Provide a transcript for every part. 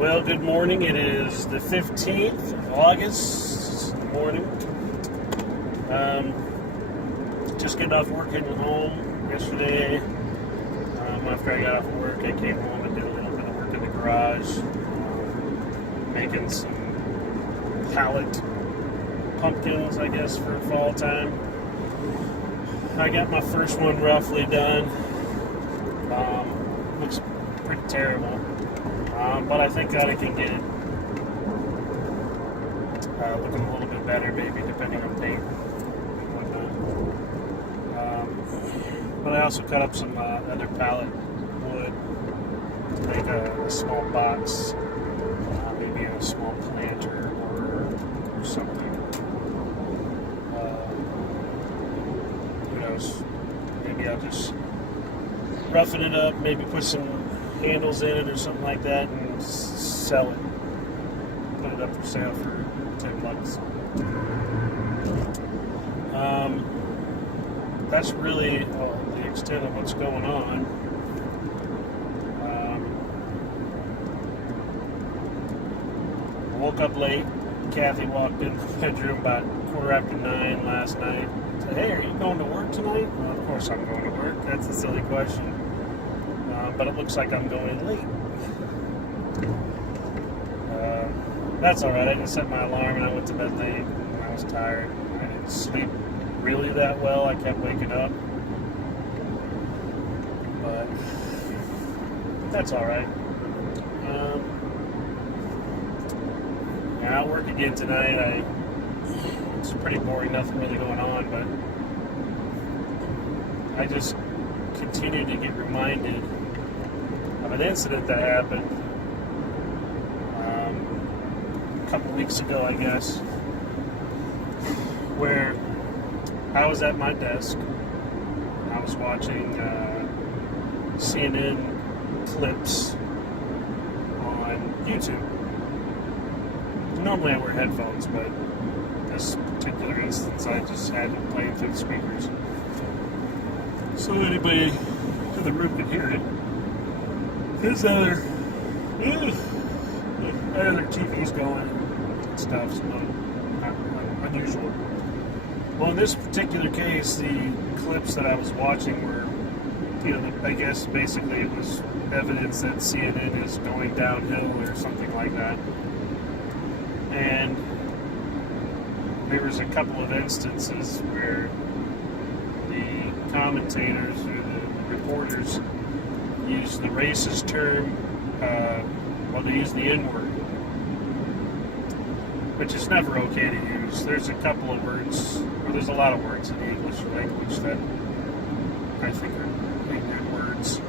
Well, good morning. It is the 15th of August morning. Just getting off work, heading home yesterday. After I got off work, I came home and did a little bit of work in the garage, making some pallet pumpkins, I guess, for fall time. I got my first one roughly done. Looks pretty terrible. But I think that I can get it looking a little bit better, maybe, depending on paint and whatnot. But I also cut up some other pallet wood to make a small box, maybe a small planter or something. Who knows? Maybe I'll just roughen it up, maybe put some handles in it or something like that and sell it. Put it up for sale for $10. That's really the extent of what's going on. I woke up late. Kathy walked in the bedroom about 9:15 last night. Said, "Hey, are you going to work tonight?" Well, of course I'm going to work. That's a silly question. But it looks like I'm going late. That's alright. I just set my alarm and I went to bed late. I was tired. I didn't sleep really that well. I kept waking up. But that's alright. I'll work again tonight. It's pretty boring. Nothing really going on. But I just continue to get reminded of an incident that happened a couple weeks ago, I guess, where I was at my desk. I was watching CNN clips on YouTube. Normally I wear headphones, but this particular instance I just had it playing through the speakers so anybody in the room could hear it. His other TV's going and stuff, so not unusual. Well, in this particular case, the clips that I was watching were, I guess basically it was evidence that CNN is going downhill or something like that. And there was a couple of instances where the commentators or the reporters used the racist term, they used the N-word, which is never okay to use. There's a couple of words, or there's a lot of words in the English language that I think are ignorant words.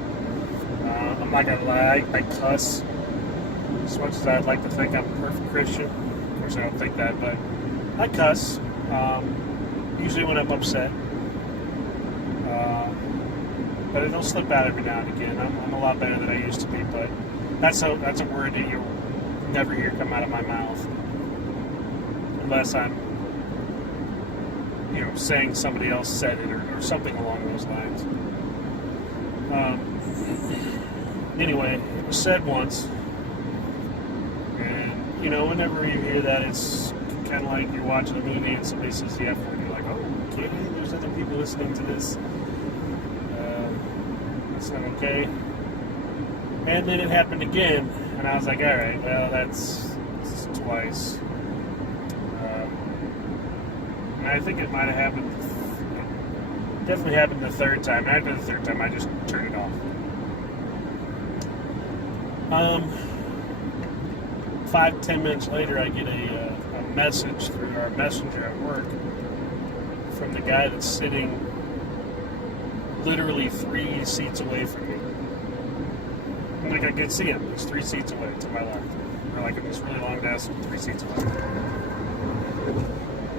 I'm not gonna lie, I cuss as much as I'd like to think I'm a perfect Christian. Of course, I don't think that, but I cuss, usually when I'm upset. But it'll slip out every now and again. I'm a lot better than I used to be, but that's a word that you'll never hear come out of my mouth unless I'm, saying somebody else said it or something along those lines. Anyway, it was said once, and whenever you hear that, it's kind of like you're watching a movie and somebody says the F word. You're like, oh, okay, there's other people listening to this. That's not okay. And then it happened again, and I was like, all right, well, that's twice. And I think it might have happened, definitely happened the third time. And after the third time, I just turned it off. 5-10 minutes later, I get a message through our messenger at work from the guy that's sitting literally 3 seats away from me. Like I could see him. He's 3 seats away to my left. Or like in this really long desk, 3 seats away.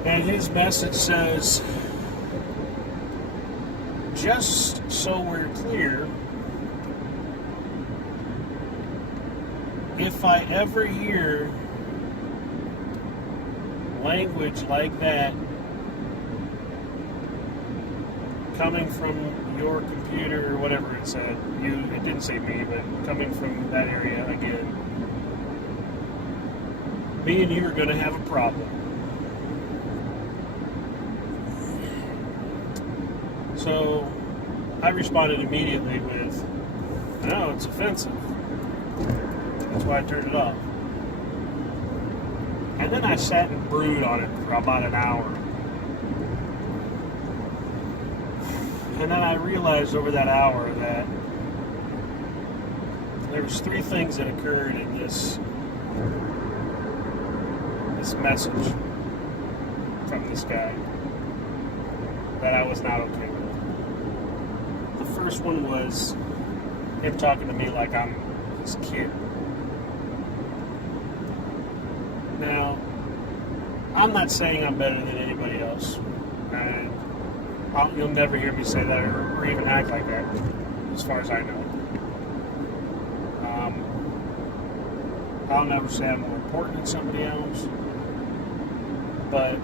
And his message says, just so we're clear, if I ever hear language like that coming from your computer or whatever it said, it didn't say me, but coming from that area again, me and you are going to have a problem. So I responded immediately with, no, it's offensive. That's why I turned it off. And then I sat and brewed on it for about an hour. And then I realized over that hour that there was 3 things that occurred in this message from this guy that I was not okay with. The first one was him talking to me like I'm his kid. Now, I'm not saying I'm better than anybody else, and you'll never hear me say that or even act like that, as far as I know. I'll never say I'm more important than somebody else, but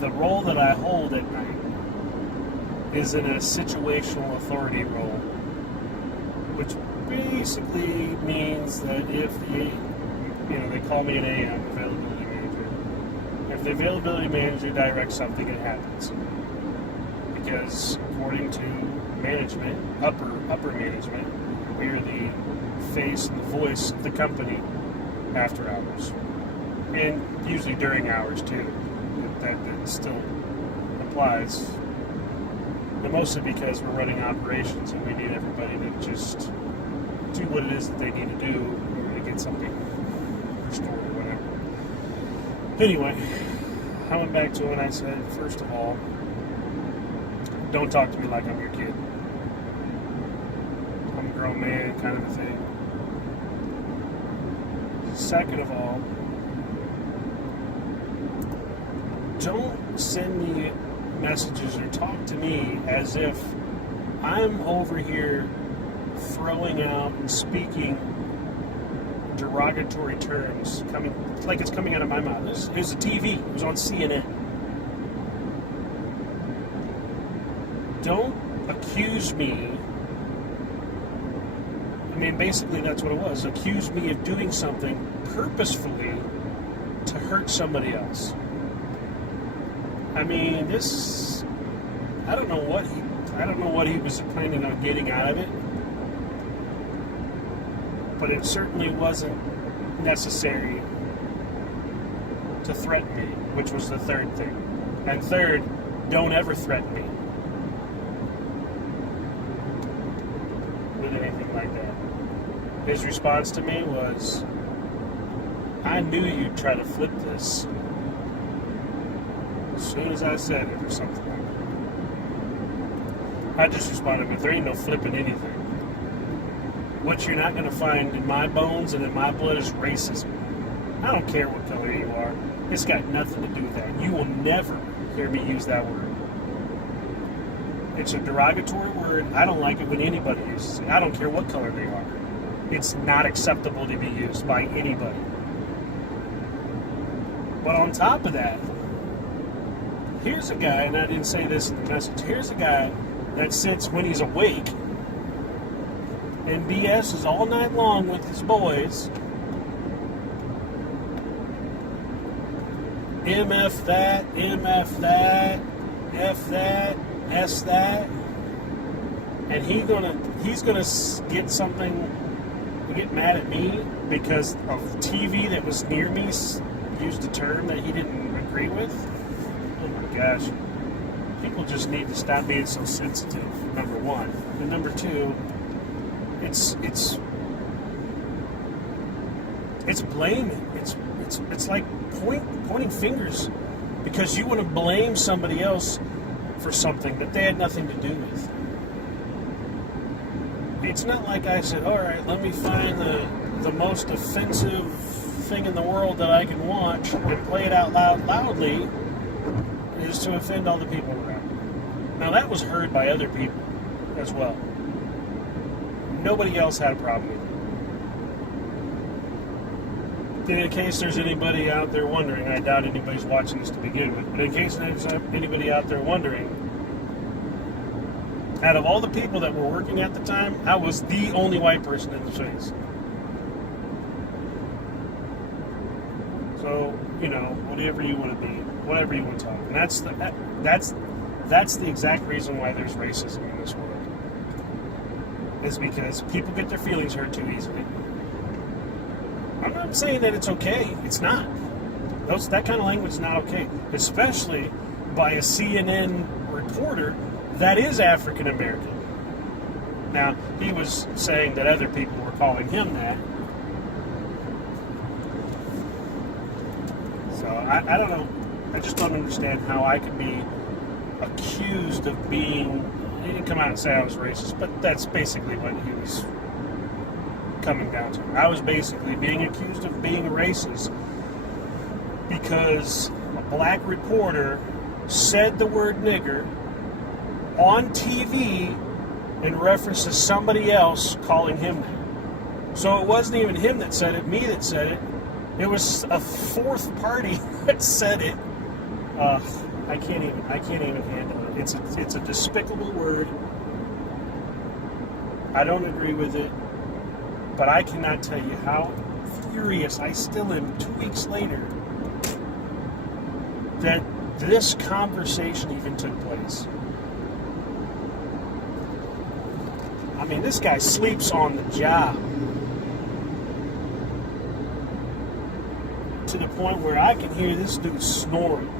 the role that I hold at night is in a situational authority role, which basically means that if they call me an AM, availability manager. If the availability manager directs something, it happens. Because according to management, upper management, we are the face and the voice of the company after hours. And usually during hours too. That still applies. But mostly because we're running operations and we need everybody to just do what it is that they need to do in order to get something restored or whatever. Anyway, I went back to it and I said, first of all, don't talk to me like I'm your kid. I'm a grown man, kind of a thing. Second of all, don't send me messages or talk to me as if I'm over here throwing out and speaking derogatory terms, like it's coming out of my mouth. It was a TV. It was on CNN. Don't accuse me. I mean, basically that's what it was. Accuse me of doing something purposefully to hurt somebody else. I mean, I don't know what he was planning on getting out of it. But it certainly wasn't necessary to threaten me, which was the third thing. And third, don't ever threaten me with anything like that. His response to me was, I knew you'd try to flip this as soon as I said it or something like that. I just responded with, there ain't no flipping anything. What you're not going to find in my bones and in my blood is racism. I don't care what color you are. It's got nothing to do with that. You will never hear me use that word. It's a derogatory word. I don't like it when anybody uses it. I don't care what color they are. It's not acceptable to be used by anybody. But on top of that, here's a guy, and I didn't say this in the message, here's a guy that sits when he's awake and BS's all night long with his boys. MF that, MF that, F that, S that. And he's gonna get something, get mad at me because of TV that was near me used a term that he didn't agree with. Oh my gosh. People just need to stop being so sensitive, number one. And number two, it's blaming. It's like pointing fingers because you want to blame somebody else for something that they had nothing to do with. It's not like I said, all right, let me find the most offensive thing in the world that I can watch and play it out loudly is to offend all the people around. Now that was heard by other people as well. Nobody else had a problem with it. In case there's anybody out there wondering, I doubt anybody's watching this to begin with, but in case there's anybody out there wondering, out of all the people that were working at the time, I was the only white person in the space. So, whatever you want to be, whatever you want to talk. And that's the exact reason why there's racism in this world. Is because people get their feelings hurt too easily. I'm not saying that it's okay. It's not. That kind of language is not okay. Especially by a CNN reporter that is African American. Now, he was saying that other people were calling him that. So, I don't know. I just don't understand how I could be accused of being... He didn't come out and say I was racist, but that's basically what he was coming down to. I was basically being accused of being racist because a black reporter said the word nigger on TV in reference to somebody else calling him that. So it wasn't even him that said it, me that said it. It was a fourth party that said it. I can't even handle it. It's a despicable word. I don't agree with it, but I cannot tell you how furious I still am 2 weeks later that this conversation even took place. I mean, this guy sleeps on the job to the point where I can hear this dude snoring.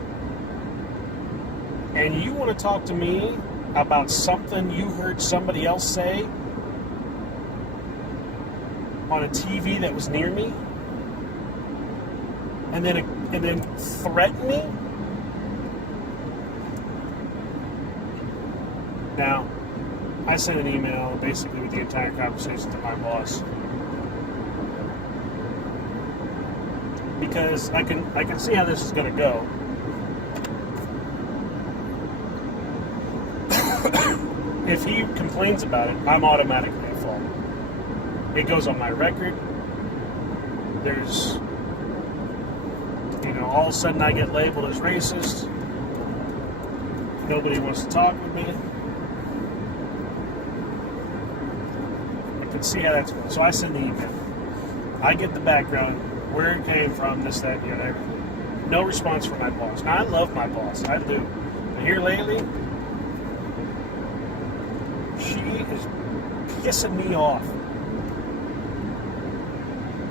And you want to talk to me about something you heard somebody else say on a TV that was near me, and then threaten me? Now, I sent an email basically with the entire conversation to my boss because I can see how this is going to go. If he complains about it, I'm automatically at fault. It goes on my record. There's, all of a sudden I get labeled as racist. Nobody wants to talk with me. I can see how that's going. So I send the email. I get the background, where it came from, this, that, and everything. No response from my boss. Now, I love my boss. I do. But here lately, she is pissing me off.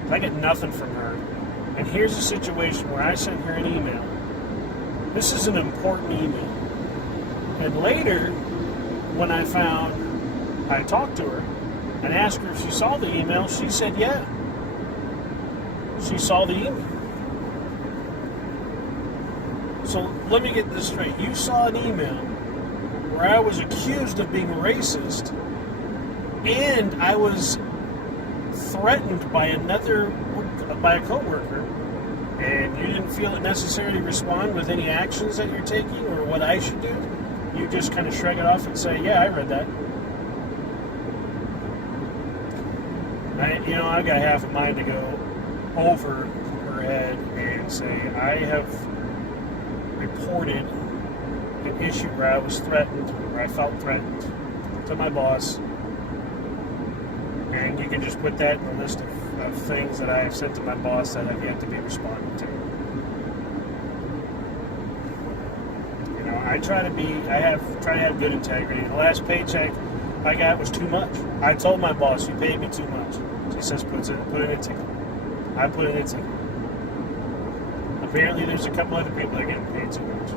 I get nothing from her. And here's a situation where I sent her an email. This is an important email. And later, when I talked to her and asked her if she saw the email, she said, yeah. She saw the email. So let me get this straight. You saw an email where I was accused of being racist, and I was threatened by a coworker, and you didn't feel it necessary to respond with any actions that you're taking or what I should do. You just kind of shrug it off and say, yeah, I read that. I've got half a mind to go over her head and say, I have reported an issue where I was threatened, where I felt threatened to my boss, and you can just put that in the list of things that I have sent to my boss that have yet to be responded to. I try to have good integrity. The last paycheck I got was too much. I told my boss, you paid me too much. She says, put in a ticket. I put in a ticket. Apparently there's a couple other people that are getting paid too much.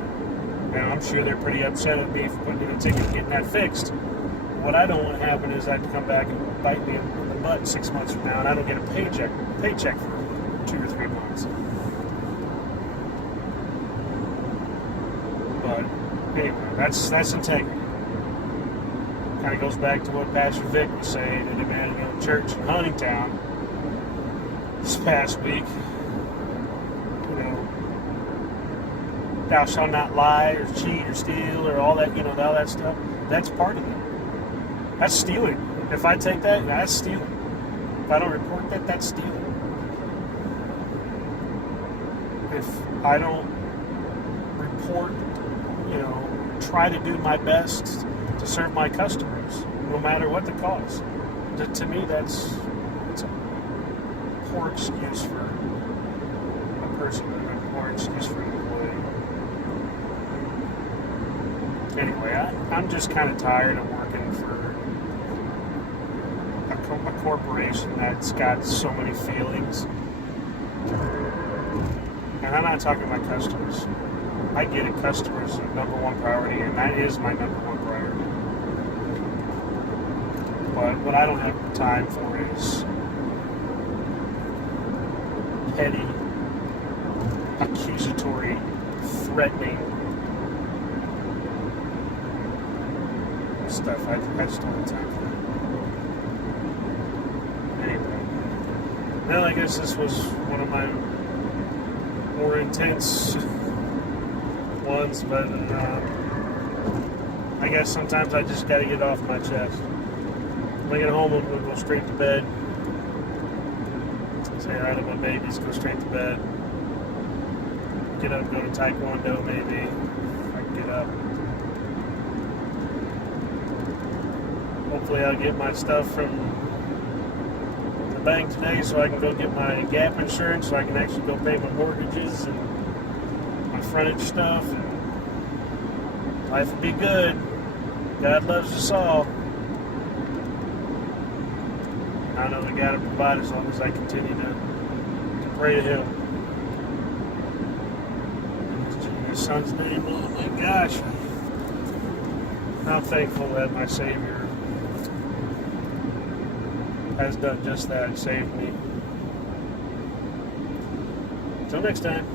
Now, I'm sure they're pretty upset at me for putting in a ticket and getting that fixed. What I don't want to happen is that to come back and bite me in the butt 6 months from now and I don't get a paycheck for 2 or 3 months. But anyway, that's integrity. Kind of goes back to what Pastor Vic was saying at Emmanuel Church in Huntingtown this past week. Thou shalt not lie or cheat or steal or all that, all that stuff. That's part of it. That's stealing. If I take that, that's stealing. If I don't report that, that's stealing. If I don't report, try to do my best to serve my customers, no matter what the cost. To me, it's a poor excuse for a person or excuse for an employee. Anyway, I'm just kind of tired of working for a corporation that's got so many feelings. And I'm not talking about customers. I get it, customers are number one priority, and that is my number one priority. But what I don't have time for is petty, accusatory, threatening stuff. I just don't have time for that. Anyway. Well, I guess this was one of my more intense ones, but I guess sometimes I just got to get it off my chest. When I get home, I'm going to go straight to bed. Say hi to my babies, go straight to bed. Get up, go to Taekwondo maybe, if I can get up. Hopefully I'll get my stuff from the bank today so I can go get my Gap insurance so I can actually go pay my mortgages and my frontage stuff. And life will be good. God loves us all. I know the God will provide as long as I continue to pray to Him. In His Son's name, oh my gosh. I'm thankful that my Savior has done just that, saved me. Until next time.